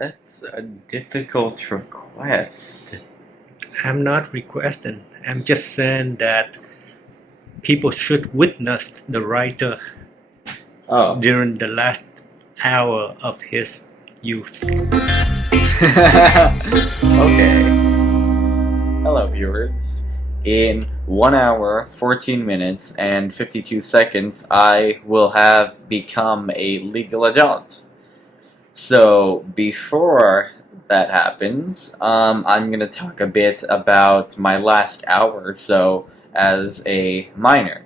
That's a difficult request. I'm not requesting. I'm just saying that people should witness the writer Oh. during the last hour of his youth. Okay. Hello, viewers. In 1 hour, 14 minutes, and 52 seconds, I will have become a legal adult. So, before that happens, I'm going to talk a bit about my last hour or so as a minor.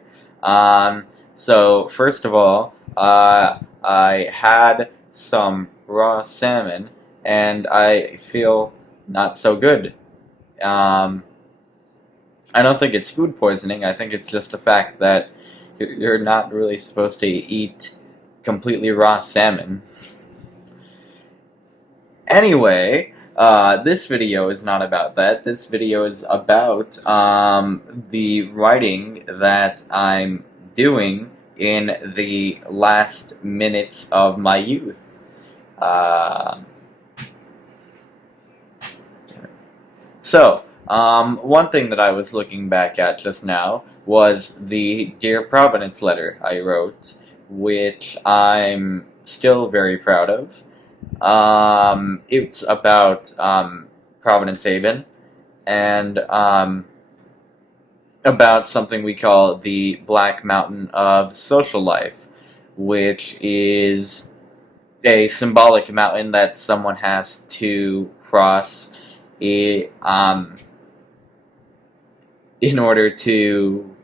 So, first of all, I had some raw salmon, and I feel not so good. Um, I don't think it's food poisoning. I think it's just the fact that you're not really supposed to eat completely raw salmon. Anyway, this video is not about that. This video is about the writing that I'm doing in the last minutes of my youth. One thing that I was looking back at just now was the Dear Providence letter I wrote, which I'm still very proud of. It's about Providence Haven, and about something we call the Black Mountain of Social Life, which is a symbolic mountain that someone has to cross in order to...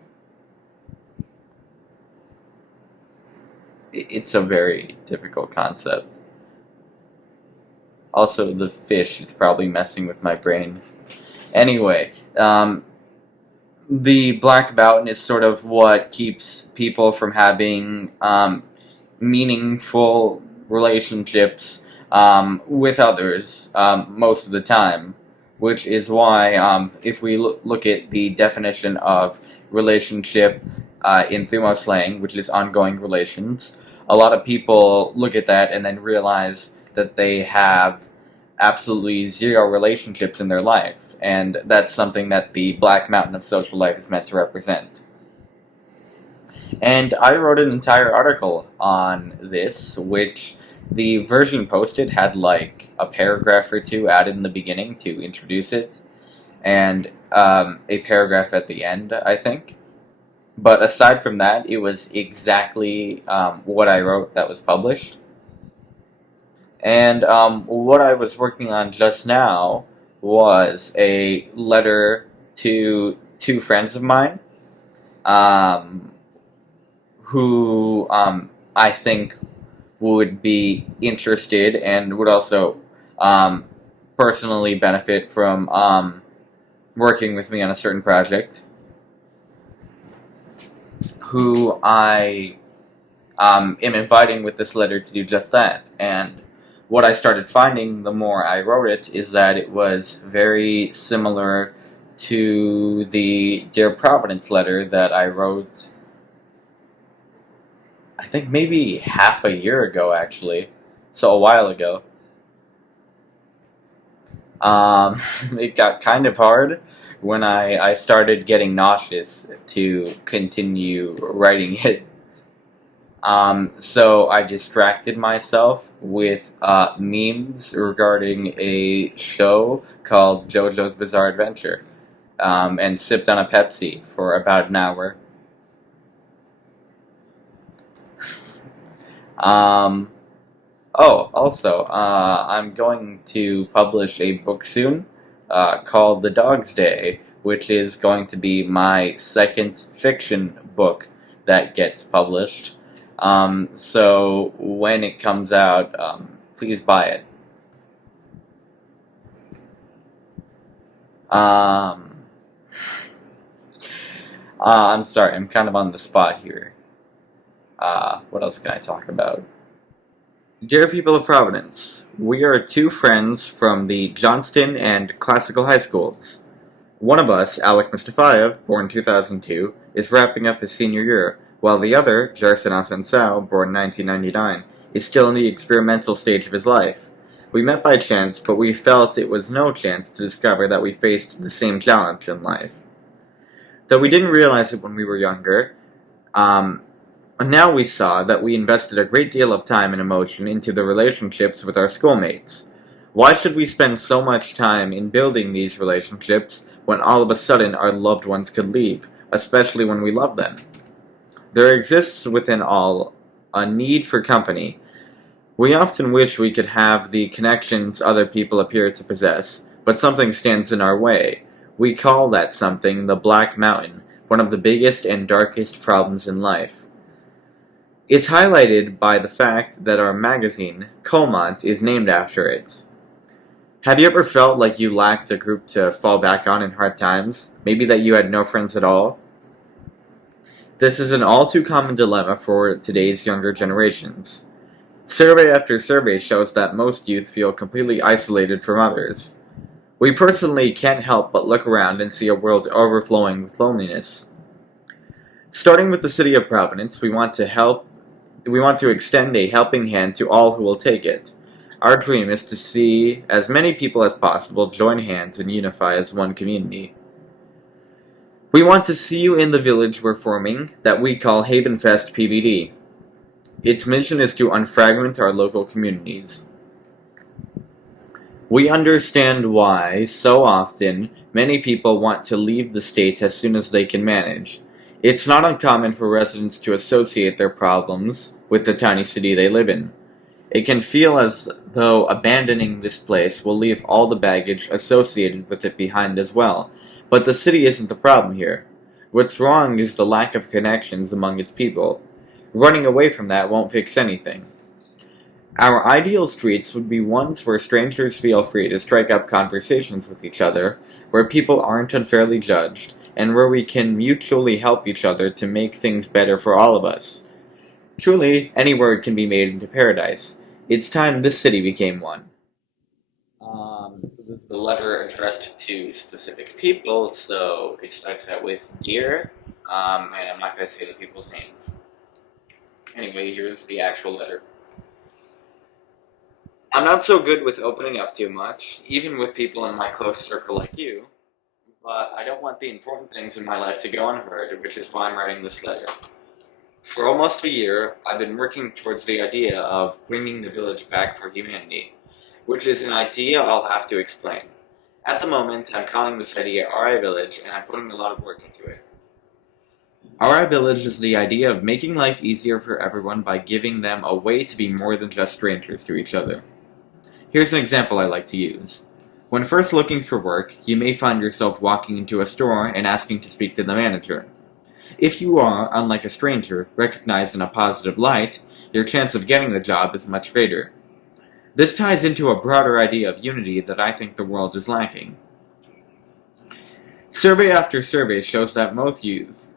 It's a very difficult concept. Also, the fish is probably messing with my brain. Anyway, the Black Mountain is sort of what keeps people from having meaningful relationships with others most of the time, which is why if we look at the definition of relationship in Thumos slang, which is ongoing relations, a lot of people look at that and then realize that they have absolutely zero relationships in their life, and that's something that the Black Mountain of Social Life is meant to represent. And I wrote an entire article on this, which the version posted had like a paragraph or two added in the beginning to introduce it, and a paragraph at the end, I think. But aside from that, it was exactly what I wrote that was published. And what I was working on just now was a letter to two friends of mine, who I think would be interested and would also personally benefit from working with me on a certain project, who I am inviting with this letter to do just that. And what I started finding the more I wrote it is that it was very similar to the Dear Providence letter that I wrote, I think maybe half a year ago, actually. So a while ago. It got kind of hard when I started getting nauseous to continue writing it. So I distracted myself with memes regarding a show called JoJo's Bizarre Adventure, and sipped on a Pepsi for about an hour. Also, I'm going to publish a book soon called The Dog's Day, which is going to be my second fiction book that gets published. So when it comes out, please buy it. I'm sorry, I'm kind of on the spot here. What else can I talk about? Dear people of Providence, we are two friends from the Johnston and Classical High Schools. One of us, Alec Mustafayev, born 2002, is wrapping up his senior year, while the other, Jarson Asensao, born 1999, is still in the experimental stage of his life. We met by chance, but we felt it was no chance to discover that we faced the same challenge in life. Though we didn't realize it when we were younger, now we saw that we invested a great deal of time and emotion into the relationships with our schoolmates. Why should we spend so much time in building these relationships when all of a sudden our loved ones could leave, especially when we love them? There exists within all a need for company. We often wish we could have the connections other people appear to possess, but something stands in our way. We call that something the Black Mountain, one of the biggest and darkest problems in life. It's highlighted by the fact that our magazine, Colmont, is named after it. Have you ever felt like you lacked a group to fall back on in hard times? Maybe that you had no friends at all? This is an all too common dilemma for today's younger generations. Survey after survey shows that most youth feel completely isolated from others. We personally can't help but look around and see a world overflowing with loneliness. Starting with the city of Providence, we want to extend a helping hand to all who will take it. Our dream is to see as many people as possible join hands and unify as one community. We want to see you in the village we're forming that we call Havenfest PVD. Its mission is to unfragment our local communities. We understand why, so often, many people want to leave the state as soon as they can manage. It's not uncommon for residents to associate their problems with the tiny city they live in. It can feel as though abandoning this place will leave all the baggage associated with it behind as well. But the city isn't the problem here. What's wrong is the lack of connections among its people. Running away from that won't fix anything. Our ideal streets would be ones where strangers feel free to strike up conversations with each other, where people aren't unfairly judged, and where we can mutually help each other to make things better for all of us. Truly, any word can be made into paradise. It's time this city became one. So this is a letter addressed to specific people, so it starts out with Dear, and I'm not going to say the people's names. Anyway, here's the actual letter. I'm not so good with opening up too much, even with people in my close circle like you, but I don't want the important things in my life to go unheard, which is why I'm writing this letter. For almost a year, I've been working towards the idea of bringing the village back for humanity, which is an idea I'll have to explain. At the moment, I'm calling this idea RI Village, and I'm putting a lot of work into it. RI Village is the idea of making life easier for everyone by giving them a way to be more than just strangers to each other. Here's an example I like to use. When first looking for work, you may find yourself walking into a store and asking to speak to the manager. If you are, unlike a stranger, recognized in a positive light, your chance of getting the job is much greater. This ties into a broader idea of unity that I think the world is lacking. Survey after survey shows that most youth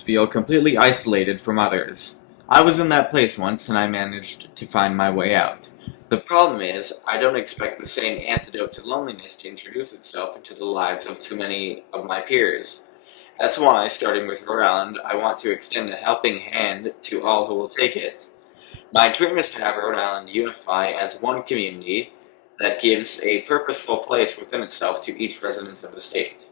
feel completely isolated from others. I was in that place once and I managed to find my way out. The problem is, I don't expect the same antidote to loneliness to introduce itself into the lives of too many of my peers. That's why, starting with Rhode Island, I want to extend a helping hand to all who will take it. My dream is to have Rhode Island unify as one community that gives a purposeful place within itself to each resident of the state.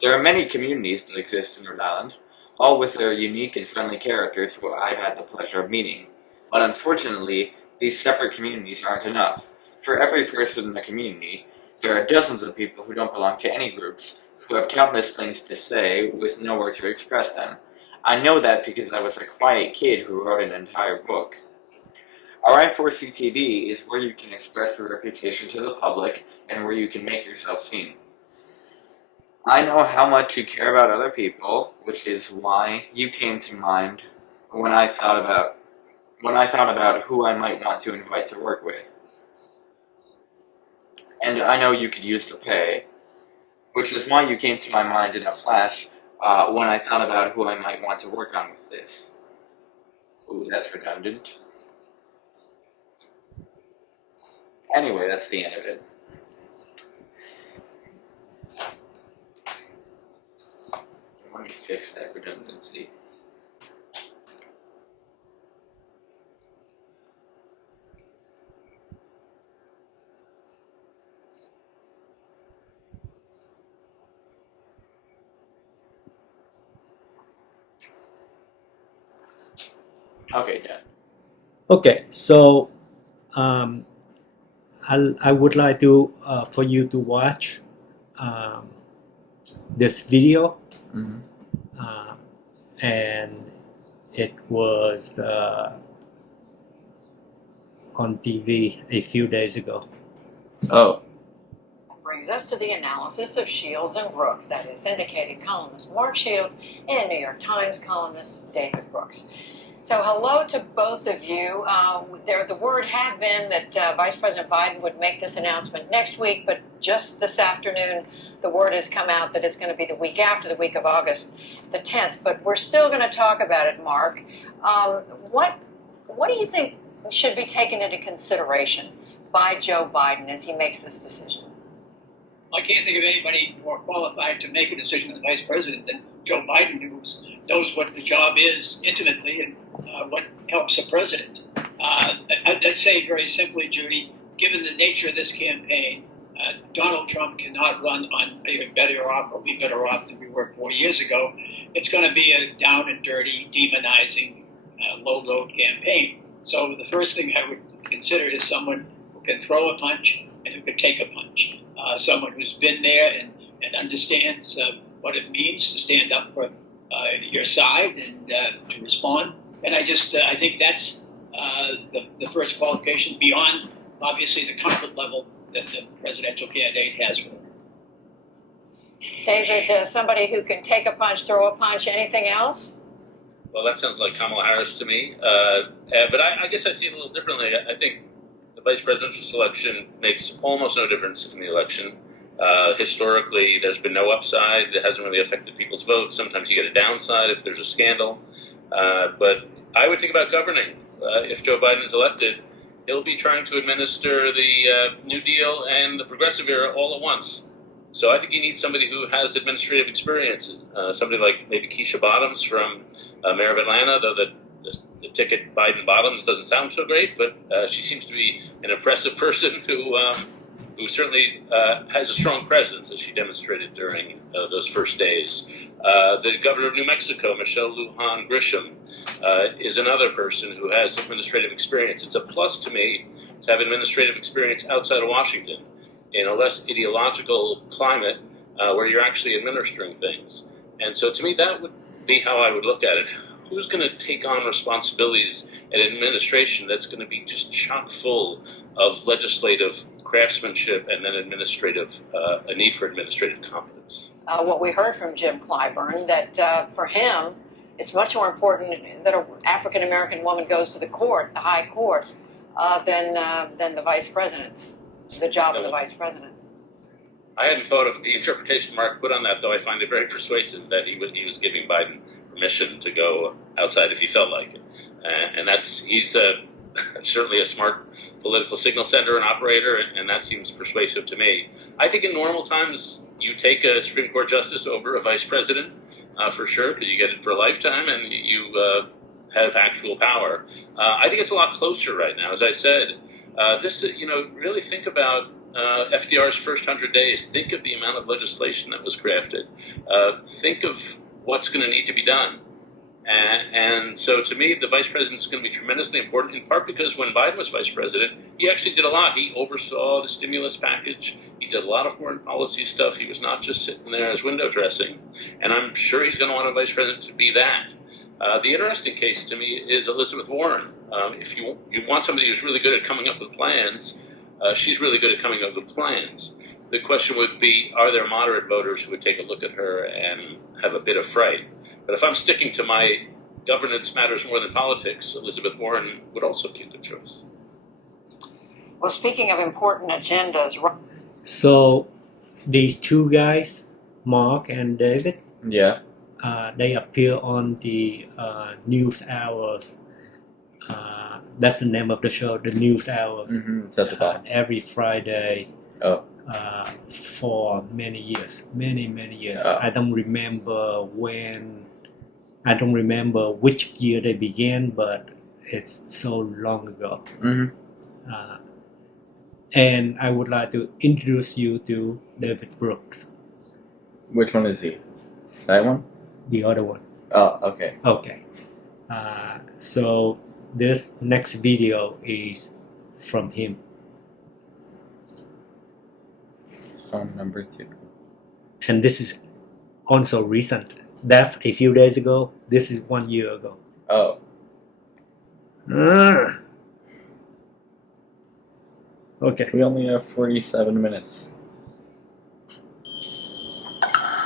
There are many communities that exist in Rhode Island, all with their unique and friendly characters who I've had the pleasure of meeting. But unfortunately, these separate communities aren't enough. For every person in a community, there are dozens of people who don't belong to any groups, who have countless things to say with nowhere to express them. I know that because I was a quiet kid who wrote an entire book. RI4CTV is where you can express your reputation to the public and where you can make yourself seen. I know how much you care about other people, which is why you came to mind when I thought about who I might want to invite to work with. And I know you could use the pay, which is why you came to my mind in a flash when I thought about who I might want to work on with this. Ooh, that's redundant. Anyway, that's the end of it. Let me fix that redundancy. Okay, Dad. Okay, so um, I would like to for you to watch um, this video, Mm-hmm. uh, and it was on TV a few days ago. Oh. Brings us to the analysis of Shields and Brooks, that is syndicated columnist Mark Shields and New York Times columnist David Brooks. So hello to both of you. The word had been that Vice President Biden would make this announcement next week, but just this afternoon the word has come out that it's going to be the week after, the week of August the 10th. But we're still going to talk about it, Mark. What do you think should be taken into consideration by Joe Biden as he makes this decision? I can't think of anybody more qualified to make a decision than the Vice President than Joe Biden, who knows what the job is intimately and what helps a president. I'd say very simply, Judy, given the nature of this campaign, Donald Trump cannot run on better off or be better off than we were 4 years ago. It's going to be a down and dirty, demonizing, low-load campaign. So the first thing I would consider is someone who can throw a punch and who can take a punch. Someone who's been there and understands what it means to stand up for your side and to respond. And I think that's the first qualification beyond, obviously, the comfort level that the presidential candidate has with her. David, somebody who can take a punch, throw a punch, anything else? Well, that sounds like Kamala Harris to me. But I guess I see it a little differently. I think the vice presidential selection makes almost no difference in the election. Historically, there's been no upside. It hasn't really affected people's votes. Sometimes you get a downside if there's a scandal. But I would think about governing. If Joe Biden is elected, he'll be trying to administer the New Deal and the progressive era all at once. So I think you need somebody who has administrative experience. Somebody like maybe Keisha Bottoms from Mayor of Atlanta, though the ticket Biden Bottoms doesn't sound so great, but she seems to be an impressive person who certainly has a strong presence, as she demonstrated during those first days. The governor of New Mexico, Michelle Lujan Grisham, is another person who has administrative experience. It's a plus to me to have administrative experience outside of Washington in a less ideological climate where you're actually administering things. And so to me, that would be how I would look at it. Who's going to take on responsibilities in administration that's going to be just chock full of legislative craftsmanship and then a need for administrative competence? What we heard from Jim Clyburn, that for him, it's much more important that an African-American woman goes to the court, the high court, than the vice president, the job of the vice president. I hadn't thought of the interpretation Mark put on that, though I find it very persuasive that he was giving Biden permission to go outside if he felt like it. And he's certainly a smart political signal sender and operator, and that seems persuasive to me. I think in normal times, you take a Supreme Court justice over a vice president, for sure, because you get it for a lifetime and you have actual power. I think it's a lot closer right now. As I said, really think about FDR's first 100 days. Think of the amount of legislation that was crafted. Think of what's going to need to be done. And so to me, the vice president is going to be tremendously important, in part because when Biden was vice president, he actually did a lot. He oversaw the stimulus package. He did a lot of foreign policy stuff. He was not just sitting there as window dressing. And I'm sure he's going to want a vice president to be that. The interesting case to me is Elizabeth Warren. If you want somebody who's really good at coming up with plans, she's really good at coming up with plans. The question would be, are there moderate voters who would take a look at her and have a bit of fright? But if I'm sticking to my governance matters more than politics, Elizabeth Warren would also be a good choice. Well, speaking of important agendas... So these two guys, Mark and David, Yeah. They appear on the News Hours. That's the name of the show, the News Hours. Mm-hmm. It's at the bottom. Every Friday. Oh. For many years. Oh. I don't remember which year they began, but it's so long ago. Mm-hmm. And I would like to introduce you to David Brooks. Which one is he? That one? The other one. Oh, okay. Okay. So this next video is from him. Phone number 2. And this is also recent. That's a few days ago. This is 1 year ago. Oh. Okay. We only have 47 minutes.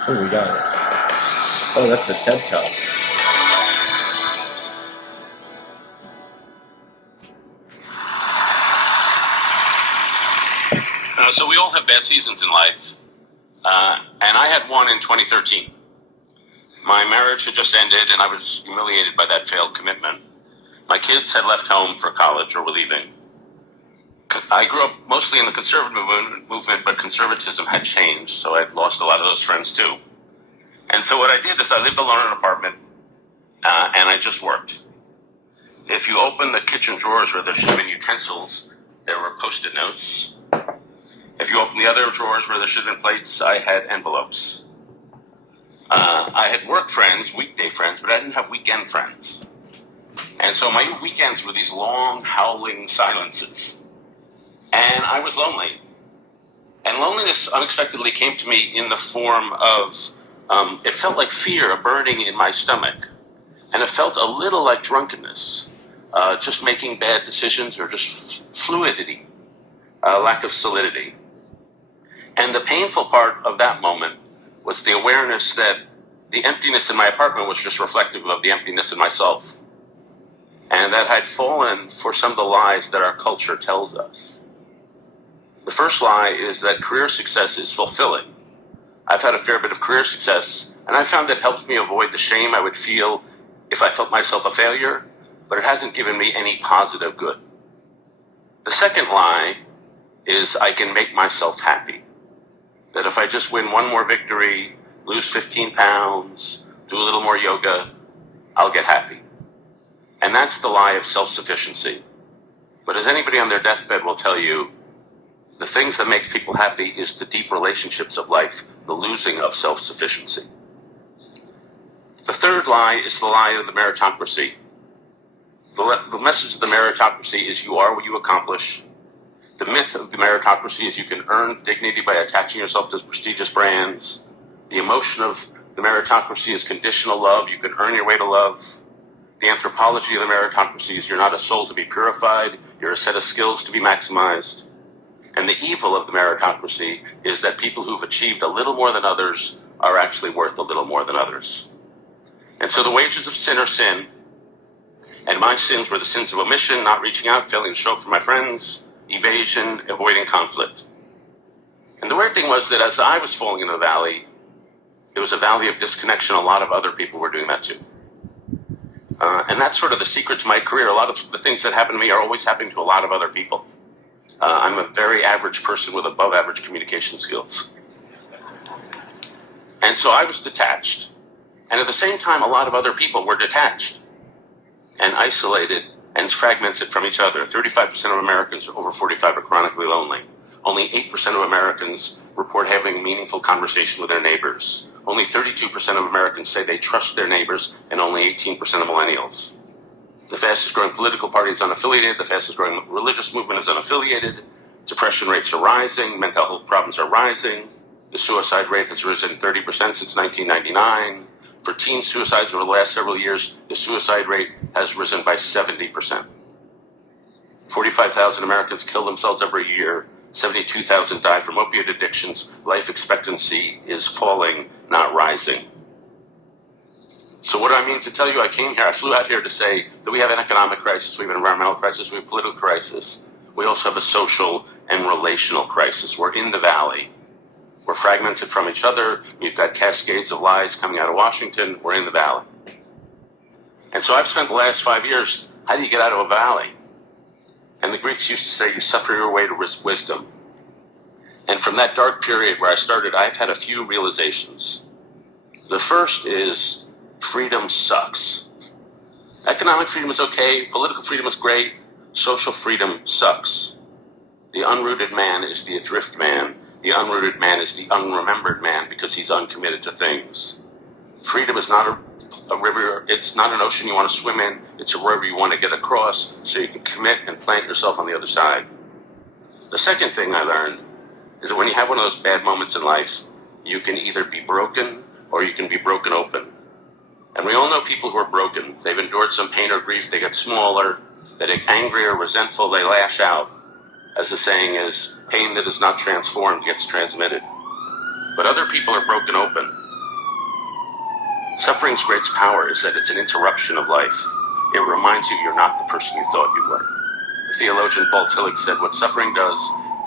Oh, we got it. Oh, that's a TED Talk. So we all have bad seasons in life, and I had one in 2013. My marriage had just ended, and I was humiliated by that failed commitment. My kids had left home for college or were leaving. I grew up mostly in the conservative movement, but conservatism had changed, so I'd lost a lot of those friends too. And so what I did is I lived alone in an apartment, and I just worked. If you open the kitchen drawers where there should have been utensils, there were Post-it notes. If you open the other drawers where there should have been plates, I had envelopes. I had work friends, weekday friends, but I didn't have weekend friends. And so my weekends were these long, howling silences. And I was lonely. And loneliness unexpectedly came to me in the form of, it felt like fear, a burning in my stomach. And it felt a little like drunkenness, just making bad decisions or just fluidity, lack of solidity. And the painful part of that moment was the awareness that the emptiness in my apartment was just reflective of the emptiness in myself. And that I'd fallen for some of the lies that our culture tells us. The first lie is that career success is fulfilling. I've had a fair bit of career success, and I found it helps me avoid the shame I would feel if I felt myself a failure, but it hasn't given me any positive good. The second lie is I can make myself happy. That if I just win one more victory, lose 15 pounds, do a little more yoga, I'll get happy. And that's the lie of self-sufficiency. But as anybody on their deathbed will tell you, the things that make people happy is the deep relationships of life, the losing of self-sufficiency. The third lie is the lie of the meritocracy. The message of the meritocracy is you are what you accomplish. The myth of the meritocracy is you can earn dignity by attaching yourself to prestigious brands. The emotion of the meritocracy is conditional love. You can earn your way to love. The anthropology of the meritocracy is you're not a soul to be purified. You're a set of skills to be maximized. And the evil of the meritocracy is that people who've achieved a little more than others are actually worth a little more than others. And so the wages of sin are sin. And my sins were the sins of omission, not reaching out, failing to show up for my friends, evasion, avoiding conflict. And the weird thing was that as I was falling into the valley, it was a valley of disconnection. A lot of other people were doing that too. And that's sort of the secret to my career. A lot of the things that happen to me are always happening to a lot of other people. I'm a very average person with above average communication skills. And so I was detached. And at the same time, a lot of other people were detached and isolated and fragmented from each other. 35% of Americans over 45 are chronically lonely. Only 8% of Americans report having a meaningful conversation with their neighbors. Only 32% of Americans say they trust their neighbors, and only 18% of millennials. The fastest growing political party is unaffiliated. The fastest growing religious movement is unaffiliated. Depression rates are rising. Mental health problems are rising. The suicide rate has risen 30% since 1999. For teen suicides over the last several years, the suicide rate has risen by 70%. 45,000 Americans kill themselves every year. 72,000 die from opioid addictions. Life expectancy is falling, not rising. So what do I mean to tell you? I flew out here to say that we have an economic crisis, we have an environmental crisis, we have a political crisis. We also have a social and relational crisis. We're in the valley. We're fragmented from each other. We've got cascades of lies coming out of Washington. We're in the valley. And so I've spent the last 5 years, how do you get out of a valley? And the Greeks used to say, you suffer your way to wisdom. And from that dark period where I started, I've had a few realizations. The first is, freedom sucks. Economic freedom is okay, political freedom is great, social freedom sucks. The unrooted man is the adrift man. The unrooted man is the unremembered man because he's uncommitted to things. Freedom is not a a river, it's not an ocean you want to swim in, it's a river you want to get across so you can commit and plant yourself on the other side. The second thing I learned is that when you have one of those bad moments in life, you can either be broken or you can be broken open. And we all know people who are broken. They've endured some pain or grief, they get smaller, they get angry or resentful, they lash out. As the saying is, pain that is not transformed gets transmitted. But other people are broken open. Suffering's greatest power is that it's an interruption of life. It reminds you you're not the person you thought you were. The theologian Paul Tillich said what suffering does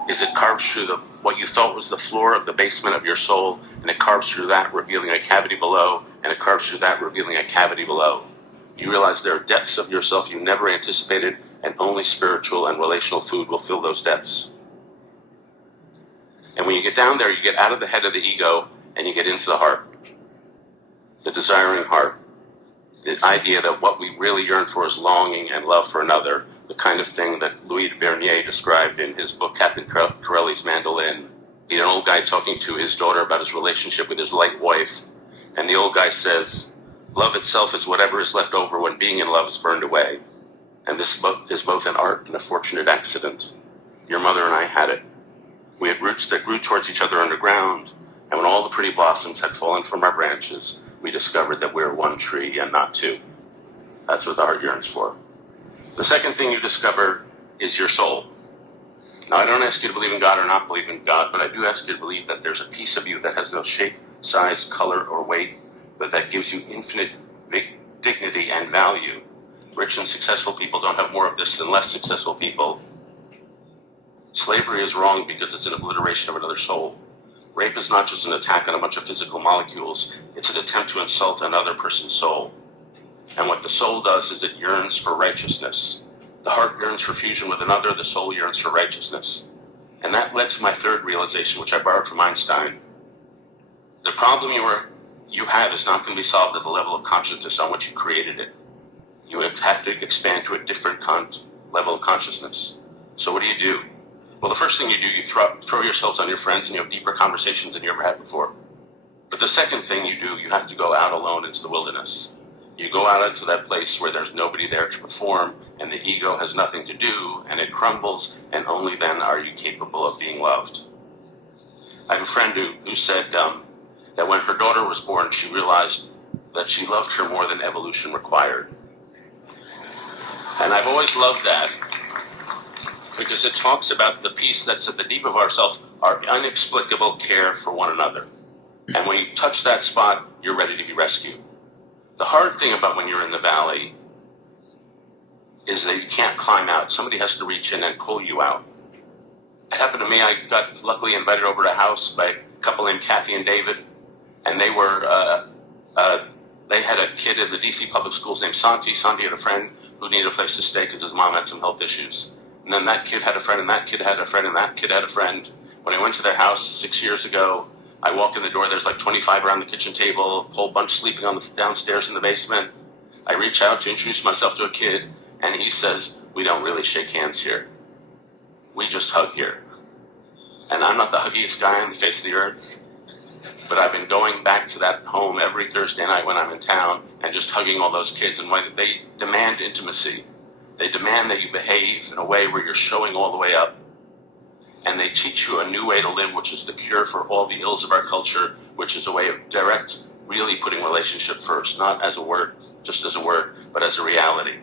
is it carves through what you thought was the floor of the basement of your soul, and it carves through that, revealing a cavity below, and it carves through that, revealing a cavity below. You realize there are depths of yourself you never anticipated, and only spiritual and relational food will fill those depths. And when you get down there, you get out of the head of the ego, and you get into the heart. The desiring heart. The idea that what we really yearn for is longing and love for another, the kind of thing that Louis de Bernier described in his book Captain Corelli's Mandolin. He's an old guy talking to his daughter about his relationship with his late wife, and the old guy says, love itself is whatever is left over when being in love is burned away. And this is both an art and a fortunate accident. Your mother and I had it. We had roots that grew towards each other underground, and when all the pretty blossoms had fallen from our branches, we discovered that we were one tree and not two. That's what the heart yearns for. The second thing you discover is your soul. Now, I don't ask you to believe in God or not believe in God, but I do ask you to believe that there's a piece of you that has no shape, size, color, or weight, but that gives you infinite dignity and value. Rich and successful people don't have more of this than less successful people. Slavery is wrong because it's an obliteration of another soul. Rape is not just an attack on a bunch of physical molecules, it's an attempt to insult another person's soul. And what the soul does is it yearns for righteousness. The heart yearns for fusion with another, the soul yearns for righteousness. And that led to my third realization, which I borrowed from Einstein. The problem you have is not going to be solved at the level of consciousness on which you created it. You would have to expand to a different level of consciousness. So what do? Well, the first thing you do, you throw yourselves on your friends and you have deeper conversations than you ever had before. But the second thing you do, you have to go out alone into the wilderness. You go out into that place where there's nobody there to perform, and the ego has nothing to do, and it crumbles, and only then are you capable of being loved. I have a friend who said that when her daughter was born, she realized that she loved her more than evolution required. And I've always loved that, because it talks about the piece that's at the deep of ourselves, our inexplicable care for one another. And when you touch that spot, you're ready to be rescued. The hard thing about when you're in the valley is that you can't climb out. Somebody has to reach in and pull you out. It happened to me. I got luckily invited over to a house by a couple named Kathy and David, and they had a kid in the DC public schools named Santi. Santi had a friend who needed a place to stay because his mom had some health issues. And then that kid had a friend, and that kid had a friend, and that kid had a friend. When I went to their house 6 years ago, I walk in the door, there's like 25 around the kitchen table, a whole bunch sleeping on the downstairs in the basement. I reach out to introduce myself to a kid, and he says, we don't really shake hands here. We just hug here. And I'm not the huggiest guy on the face of the earth, but I've been going back to that home every Thursday night when I'm in town and just hugging all those kids, and when they demand intimacy. They demand that you behave in a way where you're showing all the way up. And they teach you a new way to live, which is the cure for all the ills of our culture, which is a way of direct, really putting relationship first, not as a word, just as a word, but as a reality.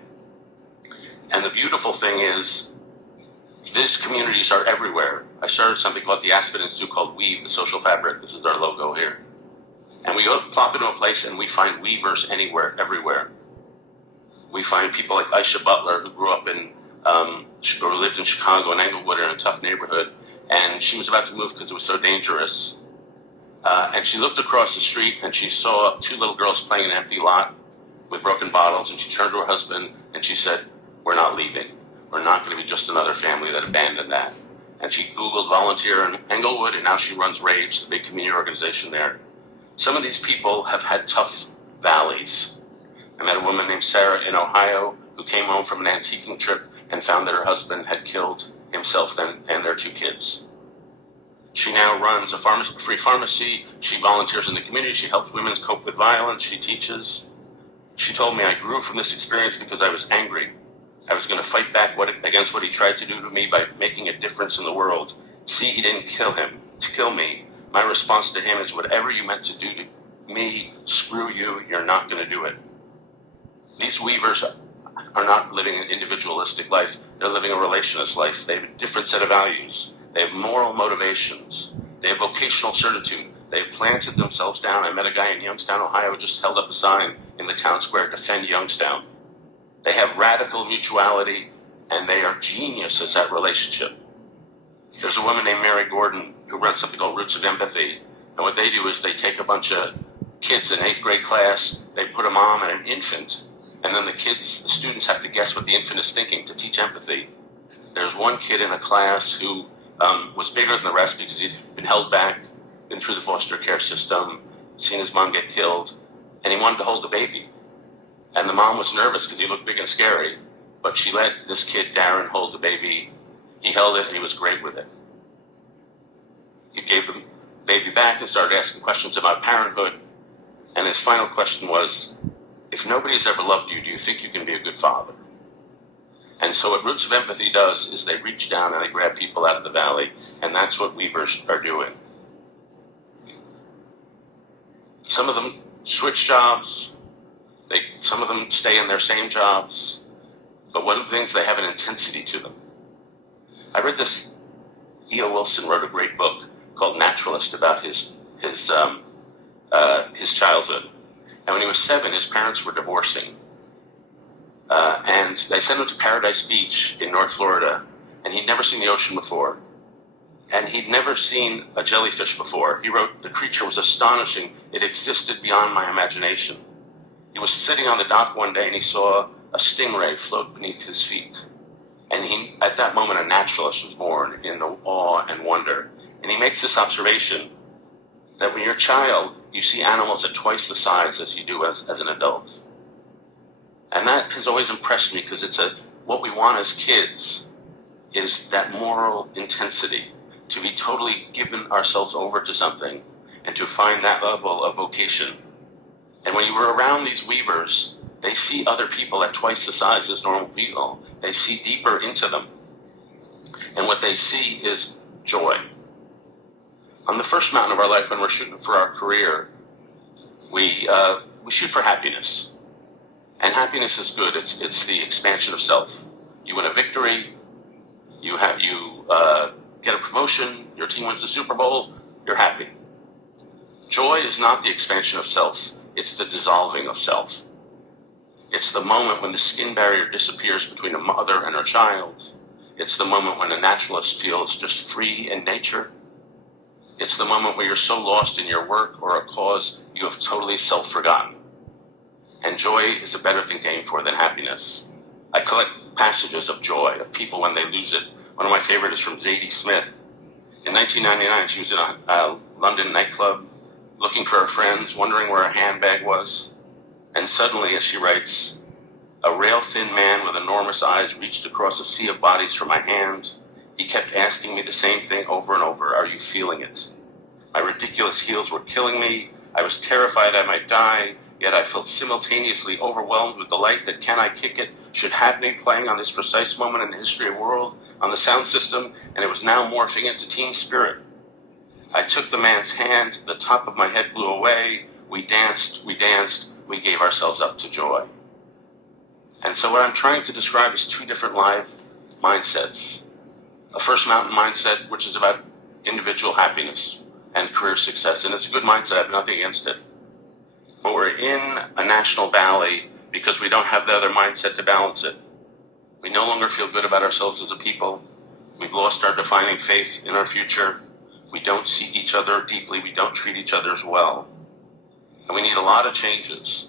And the beautiful thing is, these communities are everywhere. I started something called the Aspen Institute called Weave, the social fabric. This is our logo here. And we go plop into a place and we find weavers anywhere, everywhere. We find people like Aisha Butler, who grew up who lived in Chicago and Englewood in a tough neighborhood, and she was about to move because it was so dangerous. And she looked across the street and she saw two little girls playing in an empty lot with broken bottles, and she turned to her husband and she said, we're not leaving. We're not going to be just another family that abandoned that. And she Googled volunteer in Englewood, and now she runs Rage, the big community organization there. Some of these people have had tough valleys. I met a woman named Sarah in Ohio who came home from an antiquing trip and found that her husband had killed himself and their two kids. She now runs a free pharmacy. She volunteers in the community. She helps women cope with violence. She teaches. She told me I grew from this experience because I was angry. I was going to fight back against what he tried to do to me by making a difference in the world. See, he didn't kill me. My response to him is, whatever you meant to do to me, screw you, you're not going to do it. These weavers are not living an individualistic life. They're living a relationist life. They have a different set of values. They have moral motivations. They have vocational certitude. They've planted themselves down. I met a guy in Youngstown, Ohio, who just held up a sign in the town square, defend Youngstown. They have radical mutuality, and they are geniuses at relationship. There's a woman named Mary Gordon who runs something called Roots of Empathy. And what they do is they take a bunch of kids in 8th grade class, they put a mom and an infant, and then the students have to guess what the infant is thinking to teach empathy. There's one kid in a class who was bigger than the rest because he'd been held back, been through the foster care system, seen his mom get killed, and he wanted to hold the baby. And the mom was nervous because he looked big and scary, but she let this kid, Darren, hold the baby. He held it and he was great with it. He gave the baby back and started asking questions about parenthood. And his final question was, if nobody's ever loved you, do you think you can be a good father? And so what Roots of Empathy does is they reach down and they grab people out of the valley, and that's what weavers are doing. Some of them switch jobs. Some of them stay in their same jobs. But one of the things, they have an intensity to them. I read this, E.O. Wilson wrote a great book called Naturalist about his childhood. And when he was 7, his parents were divorcing. And they sent him to Paradise Beach in North Florida, and he'd never seen the ocean before. And he'd never seen a jellyfish before. He wrote, the creature was astonishing. It existed beyond my imagination. He was sitting on the dock one day and he saw a stingray float beneath his feet. And at that moment, a naturalist was born in the awe and wonder. And he makes this observation that when you're a child, you see animals at twice the size as you do as an adult. And that has always impressed me because what we want as kids is that moral intensity, to be totally given ourselves over to something and to find that level of vocation. And when you were around these weavers, they see other people at twice the size as normal people. They see deeper into them. And what they see is joy. On the first mountain of our life, when we're shooting for our career, we shoot for happiness. And happiness is good. It's the expansion of self. You win a victory, you get a promotion, your team wins the Super Bowl, you're happy. Joy is not the expansion of self, it's the dissolving of self. It's the moment when the skin barrier disappears between a mother and her child. It's the moment when a naturalist feels just free in nature. It's the moment where you're so lost in your work or a cause you have totally self-forgotten. And joy is a better thing to aim for than happiness. I collect passages of joy, of people when they lose it. One of my favorites is from Zadie Smith. In 1999, she was in a London nightclub, looking for her friends, wondering where her handbag was. And suddenly, as she writes, a rail-thin man with enormous eyes reached across a sea of bodies for my hand. He kept asking me the same thing over and over, are you feeling it? My ridiculous heels were killing me. I was terrified I might die. Yet I felt simultaneously overwhelmed with delight that Can I Kick It should have been playing on this precise moment in the history of the world, on the sound system, and it was now morphing into teen spirit. I took the man's hand, the top of my head blew away, we danced, we gave ourselves up to joy. And so what I'm trying to describe is 2 different live mindsets. A first mountain mindset, which is about individual happiness and career success, and it's a good mindset, I have nothing against it. But we're in a national valley because we don't have the other mindset to balance it. We no longer feel good about ourselves as a people. We've lost our defining faith in our future. We don't see each other deeply. We don't treat each other as well. And we need a lot of changes.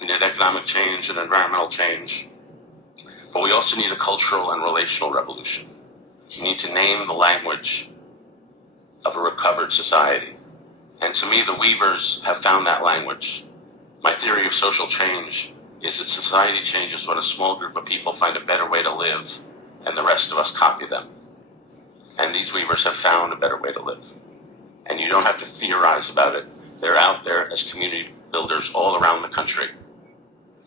We need economic change and environmental change. But we also need a cultural and relational revolution. We need to name the language of a recovered society. And to me, the weavers have found that language. My theory of social change is that society changes when a small group of people find a better way to live, and the rest of us copy them. And these weavers have found a better way to live. And you don't have to theorize about it. They're out there as community builders all around the country.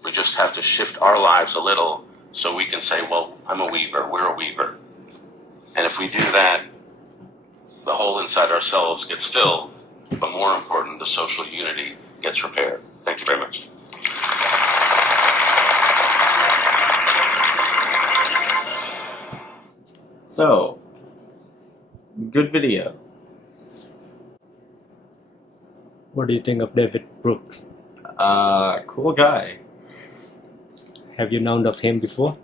We just have to shift our lives a little so we can say, well, I'm a weaver, we're a weaver. And if we do that, the hole inside ourselves gets filled, but more important, the social unity gets repaired. Thank you very much. So, good video. What do you think of David Brooks? Cool guy. Have you known of him before?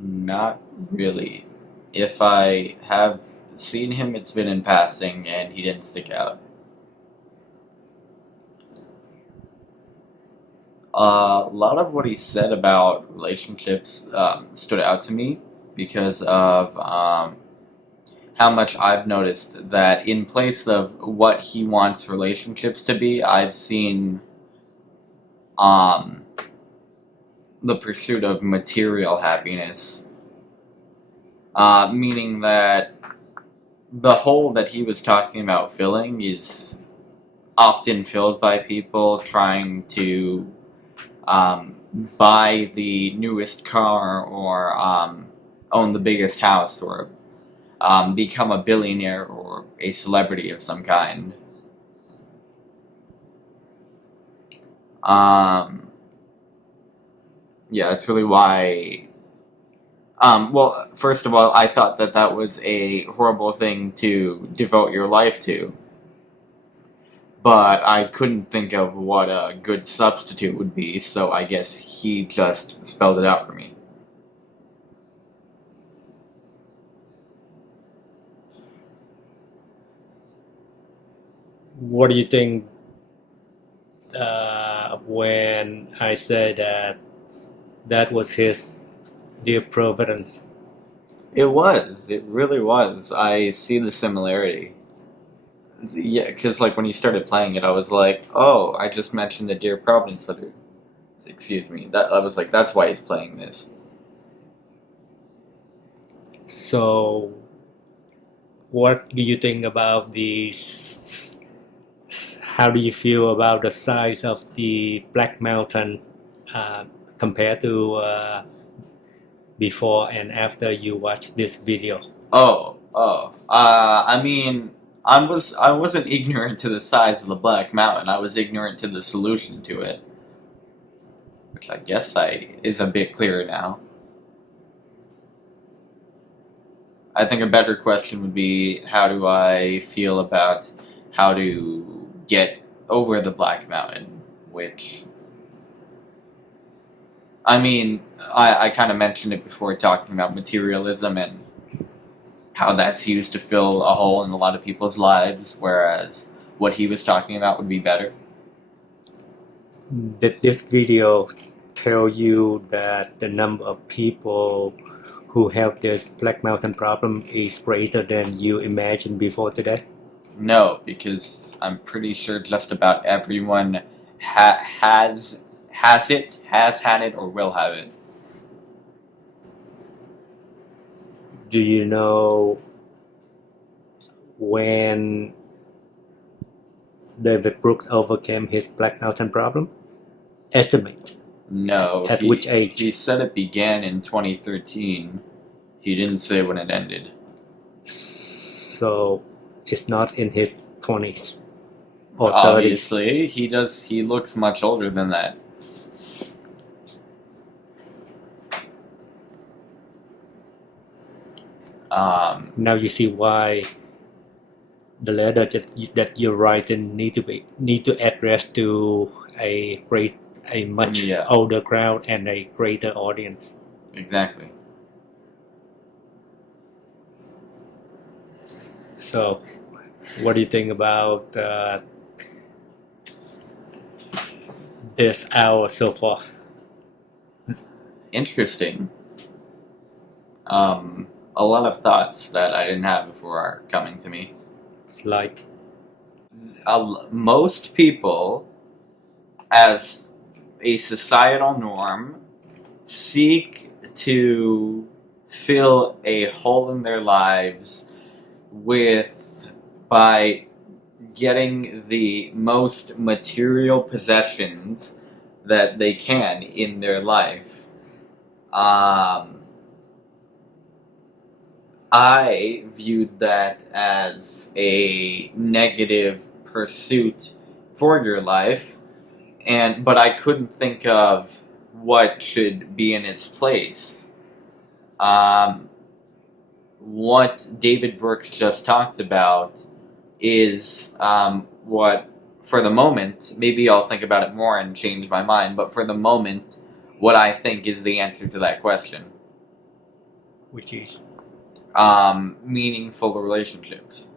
Not really. If I have seen him, it's been in passing, and he didn't stick out. A lot of what he said about relationships stood out to me because of how much I've noticed that in place of what he wants relationships to be, I've seen the pursuit of material happiness. Meaning that the hole that he was talking about filling is often filled by people trying to buy the newest car or own the biggest house or become a billionaire or a celebrity of some kind. Yeah, that's really why. Well, first of all, I thought that that was a horrible thing to devote your life to. But I couldn't think of what a good substitute would be, so I guess he just spelled it out for me. What do you think when I said that was his Dear Providence? It was. It really was. I see the similarity. Yeah, because like when you started playing it, I was like, oh, I just mentioned the Dear Providence letter. Excuse me. I was like, that's why he's playing this. So, what do you think about how do you feel about the size of the Black Mountain compared to before and after you watch this video? I mean, I wasn't ignorant to the size of the Black Mountain. I was ignorant to the solution to it, which I guess is a bit clearer now. I think a better question would be, how do I feel about how to get over the Black Mountain? Which, I mean, I kind of mentioned it before talking about materialism and how that's used to fill a hole in a lot of people's lives, whereas what he was talking about would be better. Did this video tell you that the number of people who have this Black Mountain problem is greater than you imagined before today? No, because I'm pretty sure just about everyone has it, has had it, or will have it. Do you know when David Brooks overcame his Black Mountain problem? Estimate. No. At which age? He said it began in 2013. He didn't say when it ended. So it's not in his 20s or 30s. Obviously, he looks much older than that. Now you see why the letter that you're writing need to address to a much older crowd and a greater audience. Exactly. So, what do you think about this hour so far? Interesting. A lot of thoughts that I didn't have before are coming to me. Like? Most people, as a societal norm, seek to fill a hole in their lives by getting the most material possessions that they can in their life. I viewed that as a negative pursuit for your life, but I couldn't think of what should be in its place. What David Brooks just talked about is what, for the moment, maybe I'll think about it more and change my mind, but for the moment, what I think is the answer to that question. Which is? Meaningful relationships.